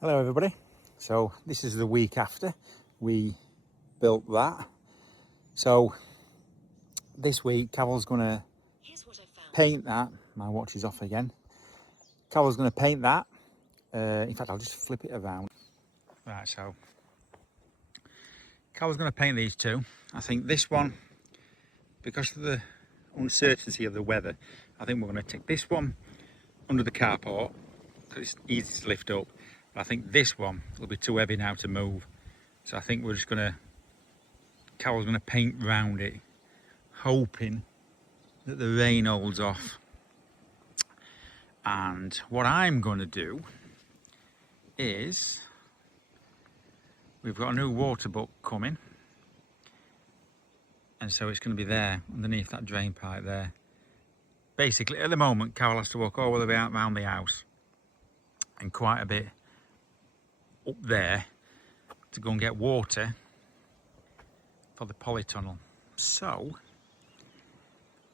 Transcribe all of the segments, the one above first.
Hello everybody. So this is the week after we built that. So this week Carol's going to paint that. My watch is off again. Carol's going to paint that. In fact, I'll just flip it around. Right, so Carol's going to paint these two. I think this one, because of the uncertainty of the weather, I think we're going to take this one under the carport because it's easy to lift up. But I think this one will be too heavy now to move. So I think we're just going to, Carol's going to paint round it, hoping that the rain holds off. And what I'm going to do is, we've got a new water butt coming, and so it's going to be there underneath that drain pipe there. Basically at the moment Carol has to walk all the way out around the house and quite a bit up there to go and get water for the polytunnel. So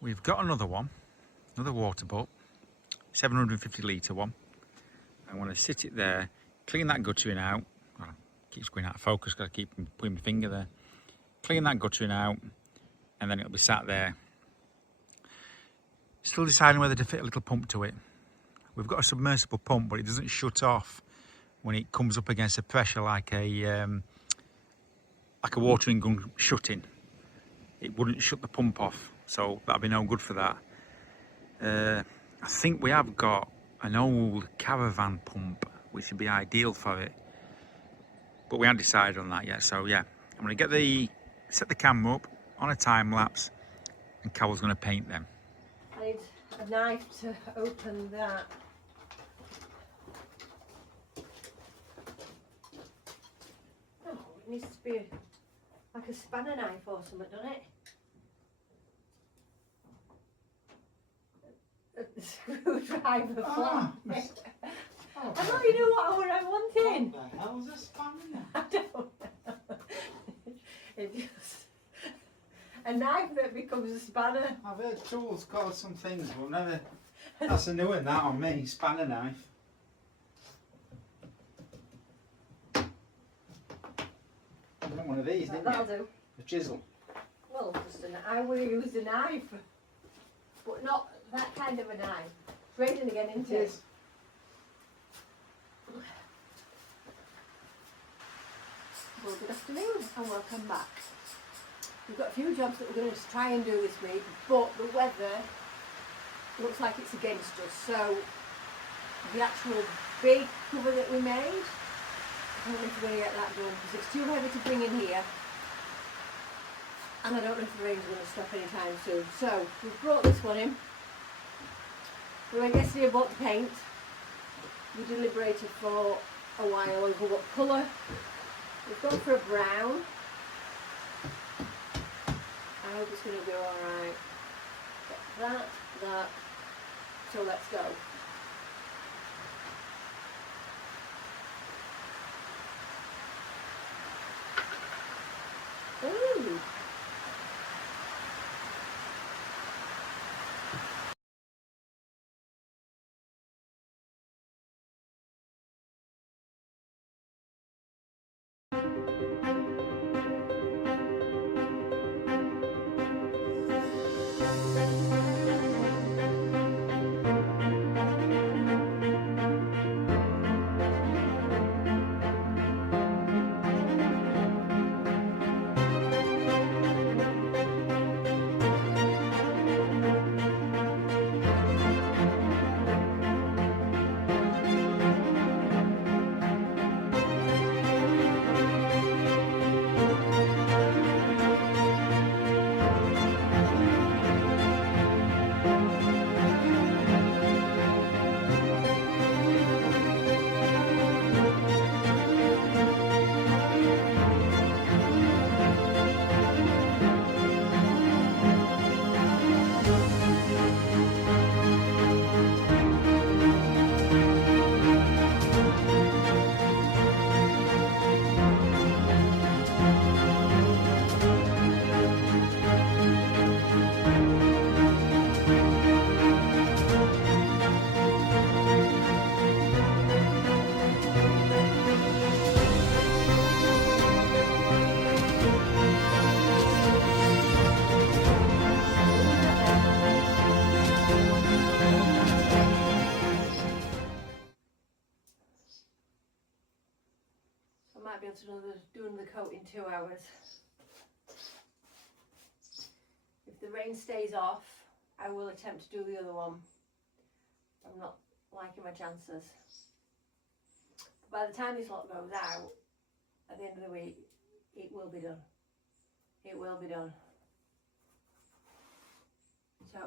we've got another one, another water butt, 750 litre one. I want to sit it there, clean that guttering out. Well, it keeps going out of focus because I keep putting my finger there. Clean that guttering out, and then it'll be sat there. Still deciding whether to fit a little pump to it. We've got a submersible pump, but it doesn't shut off when it comes up against the pressure like a watering gun shutting. It wouldn't shut the pump off, so that'd be no good for that. I think we have got an old caravan pump, which would be ideal for it, but we haven't decided on that yet. So yeah, I'm going to set the camera up on a time lapse, and Carol's going to paint them. I need a knife to open that. Oh, it needs to be like a spanner knife or something, doesn't it? A screwdriver flat. I thought you knew what I wanted. What the hell's a spanner? I don't know. It's just a knife that becomes a spanner. I've heard tools called some things, but never. That's a new one, that on me, spanner knife. You want one of these, didn't That'll you? do. A chisel. Well, I would have used a knife, but not that kind of a knife. It's raining again, isn't it? Yes. Well, good afternoon and welcome back. We've got a few jobs that we're going to try and do this week, but the weather looks like it's against us. So the actual big cover that we made, I don't know if we're going to get that done because it's too heavy to bring in here. And I don't know if the rain's going to stop anytime soon. So we've brought this one in. We went yesterday and bought the paint. We deliberated for a while over what colour. We've gone for a brown. I hope it's going to go alright. That. So let's go. Ooh. might be able to do another coat in 2 hours. If the rain stays off, I will attempt to do the other one. I'm not liking my chances. But by the time this lot goes out, at the end of the week, it will be done. It will be done. So,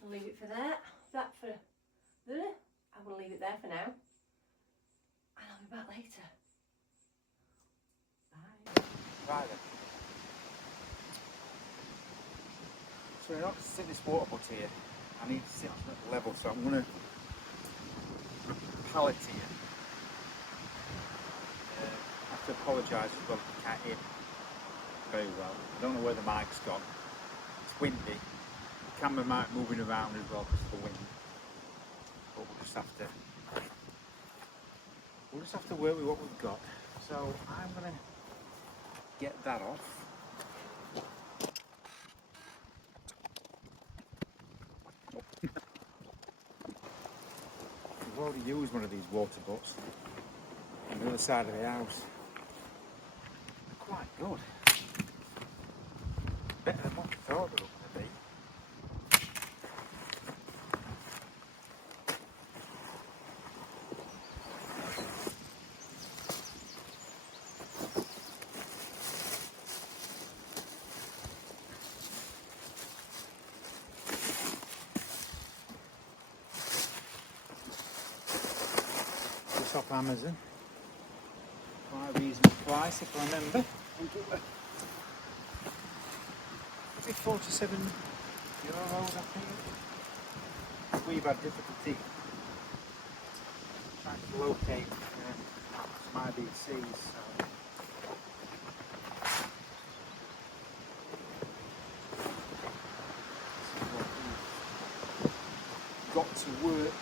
I'll leave it for that. That for there. I will leave it there for now. And I'll be back later. Bye. Right then. So in order to sit this water butt here, I need to sit on that level, so I'm going to put a pallet here. I have to apologise as well if you can't hear very well. I don't know where the mic's gone. It's windy. The camera mic moving around as well because of the wind. But we'll just have to work with what we've got. So I'm going to get that off. We've already used one of these water butts on the other side of the house. They're quite good. Better than what we thought they were going to be. Off Amazon, quite a reasonable price if I remember. I think it was it 47 euros, I think. We've had difficulty trying to locate some IBCs. So. Got to work with.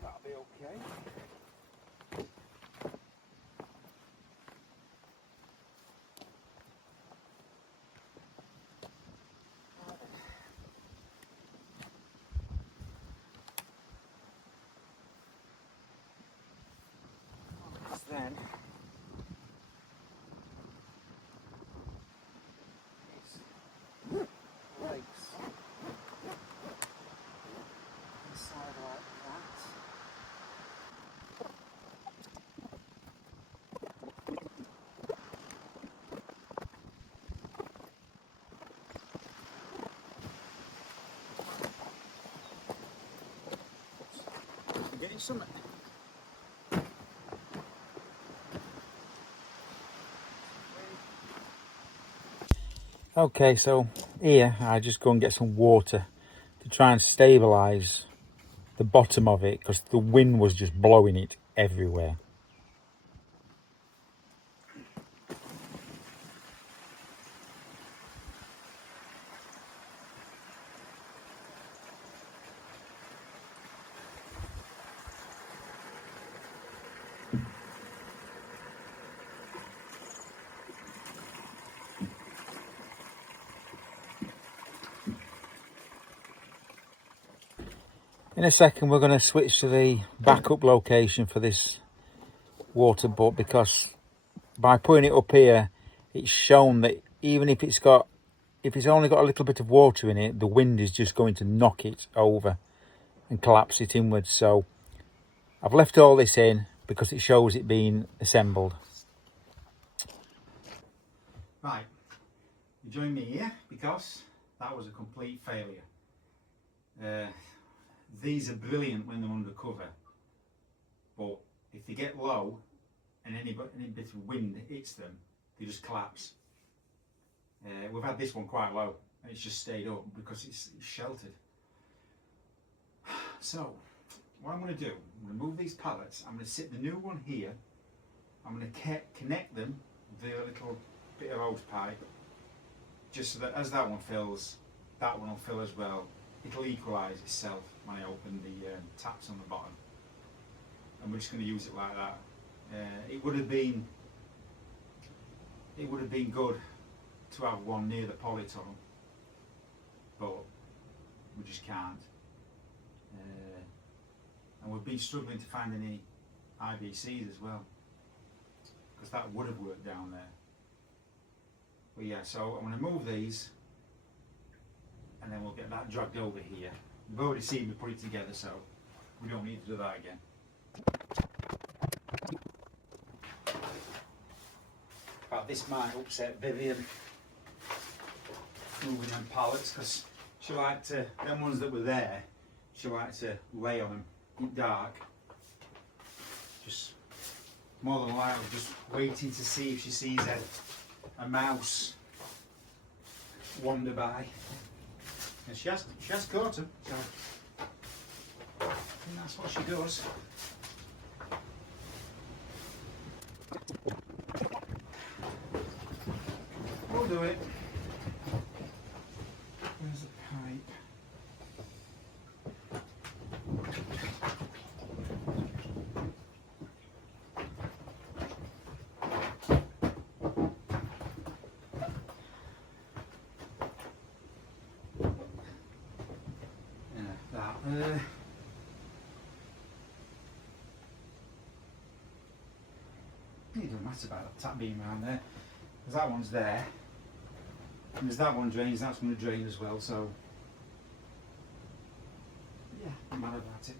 That'll be okay. Then legs inside like that. I'm getting some. Okay, so here I just go and get some water to try and stabilise the bottom of it because the wind was just blowing it everywhere. In a second we're going to switch to the backup location for this water butt because by putting it up here it's shown that even if it's only got a little bit of water in it, the wind is just going to knock it over and collapse it inwards. So I've left all this in because it shows it being assembled. Right, you join me here because that was a complete failure. These are brilliant when they're under cover, but if they get low and any bit of wind hits them, they just collapse. We've had this one quite low and it's just stayed up because it's sheltered. So what I'm going to do, I'm going to move these pallets, I'm going to sit the new one here, I'm going to connect them with a little bit of hose pipe, just so that as that one fills, that one will fill as well. It'll equalise itself when I open the taps on the bottom, and we're just going to use it like that. It would have been good to have one near the polytunnel, but we just can't. And we've been struggling to find any IBCs as well, because that would have worked down there. But yeah, so I'm going to move these and then we'll get that dragged over here. You've already seen me put it together, so we don't need to do that again. But this might upset Vivian moving them pallets, because she liked to, them ones that were there, she liked to lay on them in dark. Just more than likely just waiting to see if she sees a mouse wander by. And she has caught him, so I think that's what she does. We'll do it. Where's the pipe? It doesn't matter about the tap being around there, because that one's there, and there's that one drains, that's going to drain as well, so yeah, don't matter about it.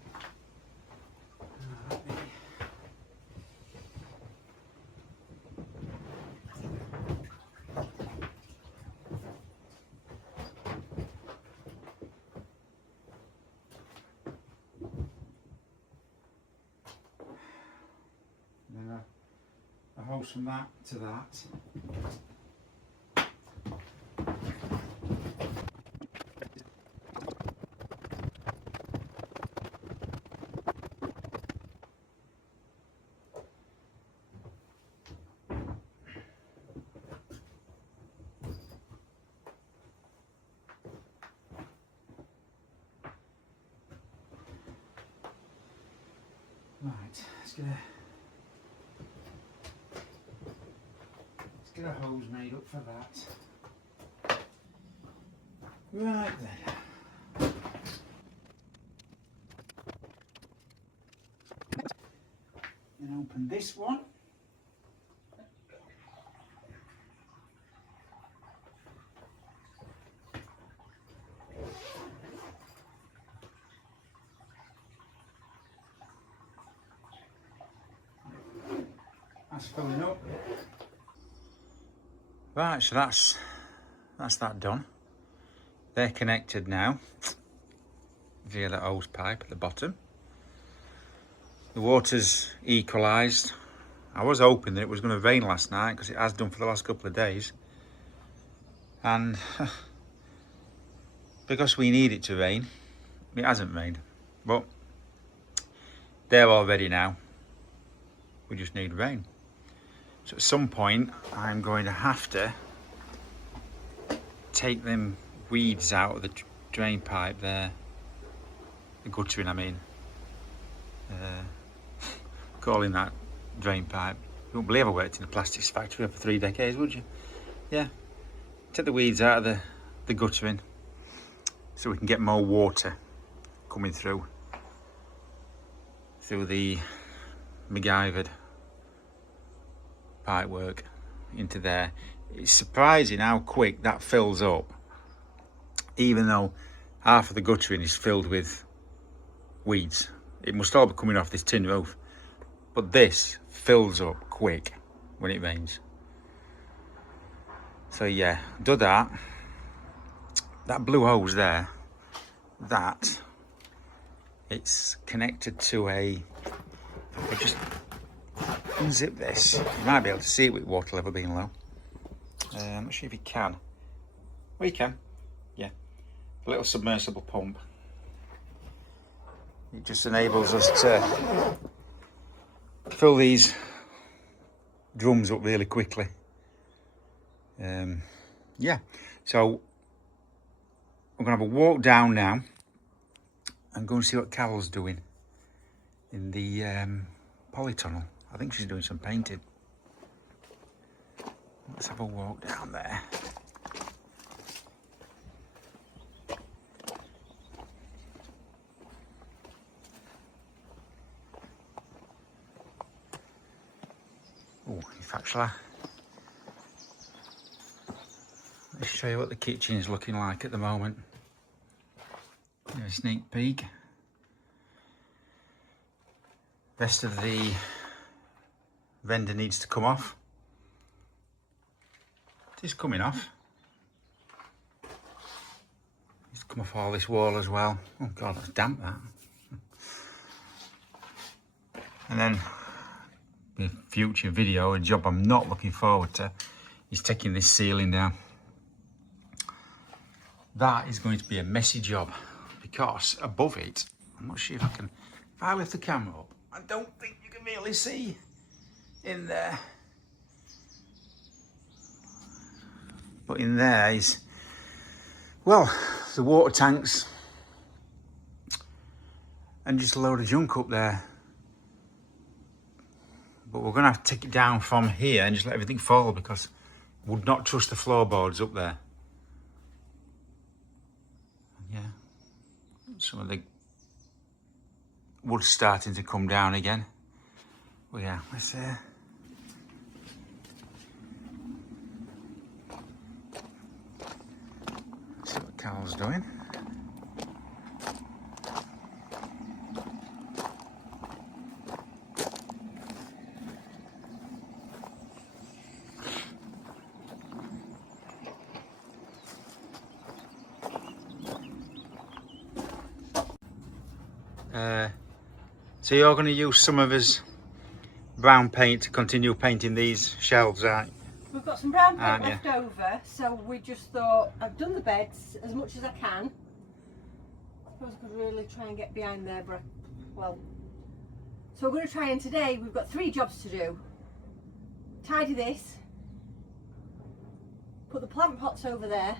A hose from that to that. Right, let's get a hose made up for that. Right then. Then open this one. That's filling up. Right, so that's that done. They're connected now via the hose pipe at the bottom. The water's equalised. I was hoping that it was going to rain last night, because it has done for the last couple of days. And because we need it to rain, it hasn't rained. But they're all ready now. We just need rain. So at some point, I'm going to have to take them weeds out of the drain pipe there. The guttering, I mean. Calling that drain pipe. You wouldn't believe I worked in a plastics factory for 3 decades, would you? Yeah. Take the weeds out of the guttering so we can get more water coming through the MacGyvered pipe work into there. It's surprising how quick that fills up, even though half of the guttering is filled with weeds, it must all be coming off this tin roof. But this fills up quick when it rains. So yeah, do that. That blue hose there, that it's connected to a, if I just unzip this, you might be able to see it with water level being low. I'm not sure if you can. Well, you can. Yeah. A little submersible pump. It just enables us to fill these drums up really quickly. Yeah. So I'm going to have a walk down now and go and see what Carol's doing in the Polytunnel. I think she's doing some painting. Let's have a walk down there. Oh, in fact, shall I? Let's show you what the kitchen is looking like at the moment. Here's a sneak peek. Rest of the render needs to come off. It is coming off. It's come off all this wall as well. Oh God, that's damp, that. And then the future video, a job I'm not looking forward to, is taking this ceiling down. That is going to be a messy job because above it, I'm not sure if I can, if I lift the camera up, I don't think you can really see in there. But in there is, well, the water tanks and just a load of junk up there. But we're going to have to take it down from here and just let everything fall because I would not trust the floorboards up there. Yeah, some of the wood's starting to come down again. Well, yeah, let's see what Carol's doing. So you're going to use some of his brown paint to continue painting these shelves, aren't you? We've got some brown paint left over, so we just thought, I've done the beds as much as I can. I suppose I could really try and get behind there, but well. So we're going to try, and today we've got 3 jobs to do. Tidy this, put the plant pots over there,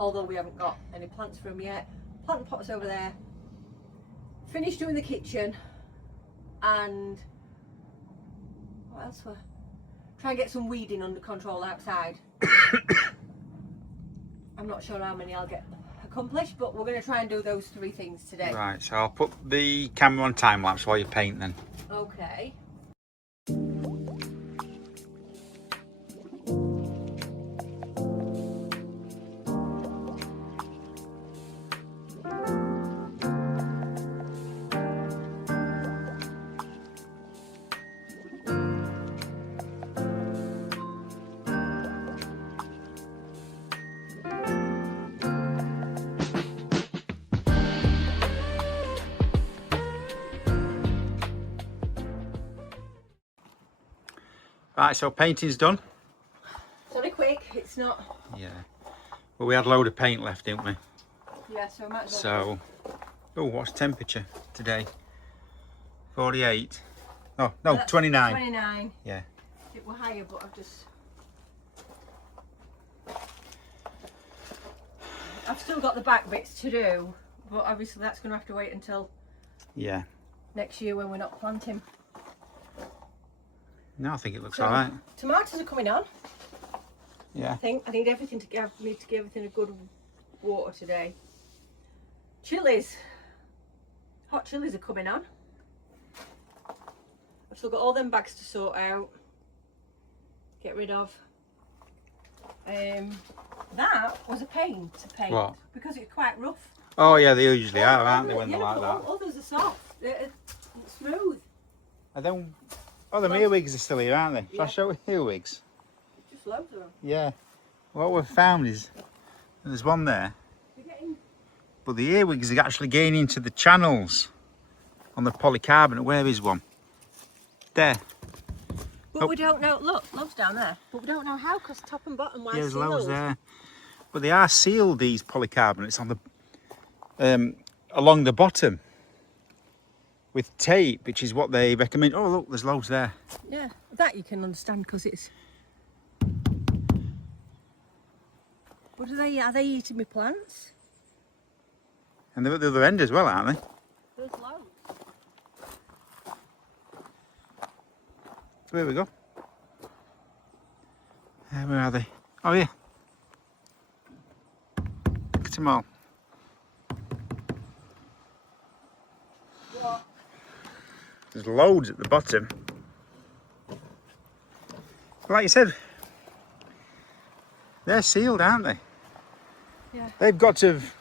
although we haven't got any plants for them yet. Plant pots over there. Finish doing the kitchen, and what else were? Try and get some weeding under control outside. I'm not sure how many I'll get accomplished, but we're going to try and do those 3 things today. Right, so I'll put the camera on time lapse while you paint then. Okay. Right, so painting's done. It's only quick, it's not. Yeah. Well, we had a load of paint left, didn't we? Yeah, so I might as well. So, oh, what's temperature today? 48. Oh, no, 29. 29. Yeah. It were higher, but I've still got the back bits to do, but obviously that's going to have to wait until next year when we're not planting. No, I think it looks So, alright. tomatoes are coming on. Yeah. I need everything to give everything a good water today. Chilies, hot chilies are coming on. I've still got all them bags to sort out, get rid of. That was a pain to paint. What? Because it's quite rough. Oh yeah, they usually are, aren't they, when they're like that? Others are soft. It's smooth. And then, oh, the earwigs are still here, aren't they? Shall I Yeah. show you earwigs? Just loads of them. Yeah. What we've found is there's one there, You're getting... but the earwigs are actually getting into the channels on the polycarbonate. Where is one? There. But we don't know, look, loads down there. But we don't know how, because top and bottom, why There's loads sealed? there. But they are sealed, these polycarbonates, on the along the bottom with tape, which is what they recommend. Oh, look, there's loads there. Yeah, that you can understand, because it's... What are they eating my plants? And they're at the other end as well, aren't they? There's loads. So here we go. Where are they? Oh, yeah. Look at them all. What? There's loads at the bottom. Like you said, they're sealed, aren't they? Yeah. They've got to have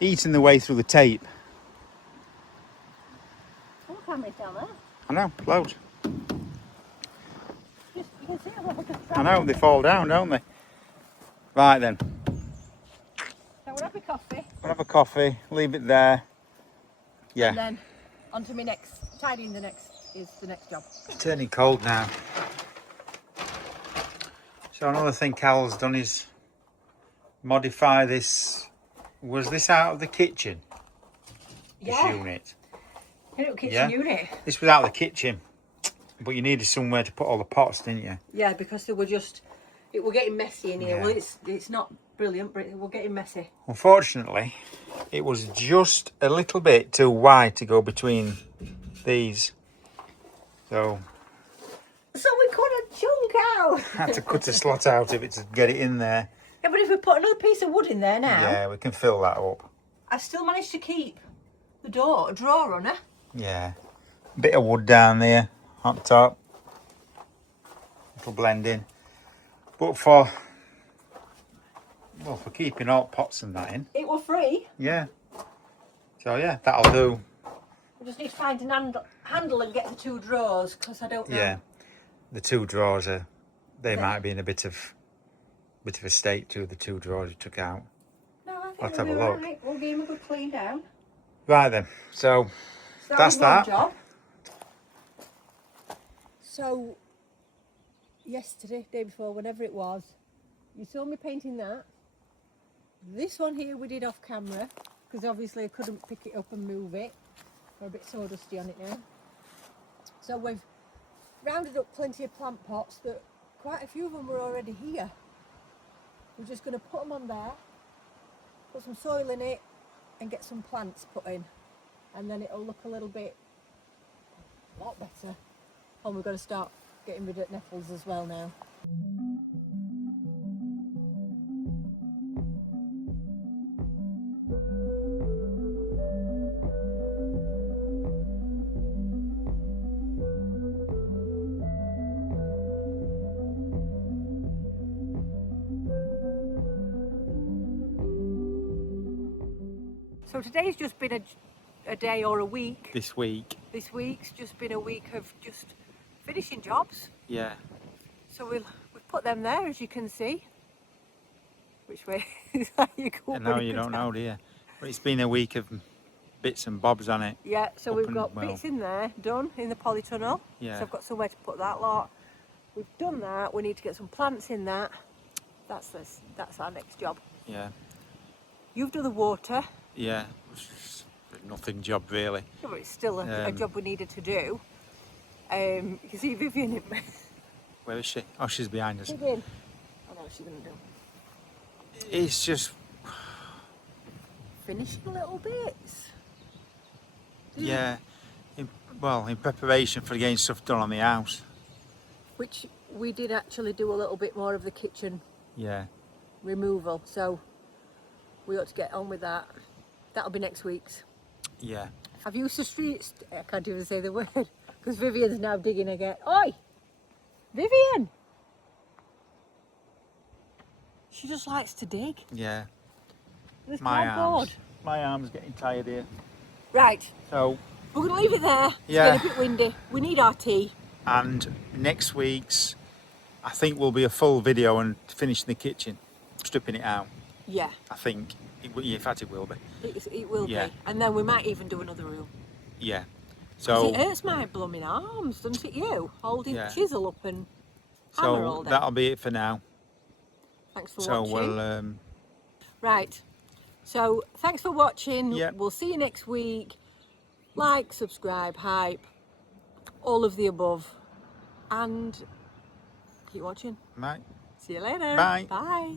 eaten their way through the tape. Look how many down there. I know, loads. You can see them all just I know, they fall down, don't they? Right then, So we'll have a coffee. I'll have a coffee, leave it there. And Yeah, then on to me next, tidying the next job. it's turning cold now. So another thing Carol's done is modify this. Was this out of the kitchen? This unit. Little kitchen Yeah. unit. This was out of the kitchen, but you needed somewhere to put all the pots, didn't you? Yeah, because they were just, it were getting messy in here. Yeah. Well, it's not brilliant, but it were getting messy. Unfortunately, it was just a little bit too wide to go between these. So So we cut a chunk out. I had to cut a slot out of it to get it in there. Yeah, but if we put another piece of wood in there now, Yeah, we can fill that up. I still managed to keep the drawer on it. Yeah. Bit of wood down there, up top. It'll blend in. But for keeping all pots and that in. It were free. Yeah. So yeah, that'll do. We just need to find an handle and get the two drawers, because I don't know. Yeah. The two drawers are, they Yeah. might be in a bit of a state too, the two drawers you took out. No, I think Let's we'll have be a look. right. We'll give him a good clean down. Right then, so So that's was one that. job. So yesterday, day before, whenever it was, you saw me painting that. This one here we did off camera, because obviously I couldn't pick it up and move it. We're a bit sawdusty on it now. So we've rounded up plenty of plant pots that quite a few of them were already here. We're just going to put them on there, put some soil in it and get some plants put in, and then it'll look a lot better. And we're going to start getting rid of nettles as well now. So today's just been a day or a week. This week. This week's just been a week of just finishing jobs. Yeah. So we've put them there, as you can see. Which way is that you go? And now you don't know, do you? But it's been a week of bits and bobs on it. Yeah, so Up we've and got well. bits in there done in the polytunnel. Yeah. So I've got somewhere to put that lot. We've done that. We need to get some plants in that. That's our next job. Yeah. You've done the water. Yeah. Nothing job really. Yeah, but it's still a job we needed to do. You can see Vivian. Where is she? Oh, she's behind us. Vivian. I know what she's going to do. It's just, Finishing little bits. yeah. In preparation for getting stuff done on the house. Which we did actually do a little bit more of the kitchen Yeah. removal. So we ought to get on with that. That'll be next week's. Yeah. I've used the streets. I can't even say the word because Vivian's now digging again. Oi! Vivian! She just likes to dig. Yeah. This My cardboard. arms getting tired here. Right. So We're going to leave it there. It's Yeah. getting a bit windy. We need our tea. And next week's, I think, will be a full video on finishing the kitchen, stripping it out. Yeah. I think. In fact, it will be. It will Yeah. be. And then we might even do another room. Yeah. 'Cause it So, hurts my blooming arms, doesn't it you? Holding Yeah. chisel up and hammer all so day. that'll be it for now. Thanks for So watching. we'll. Right. So thanks for watching. Yep. We'll see you next week. Like, subscribe, hype, all of the above. And keep watching. Right. See you later. Bye. Bye.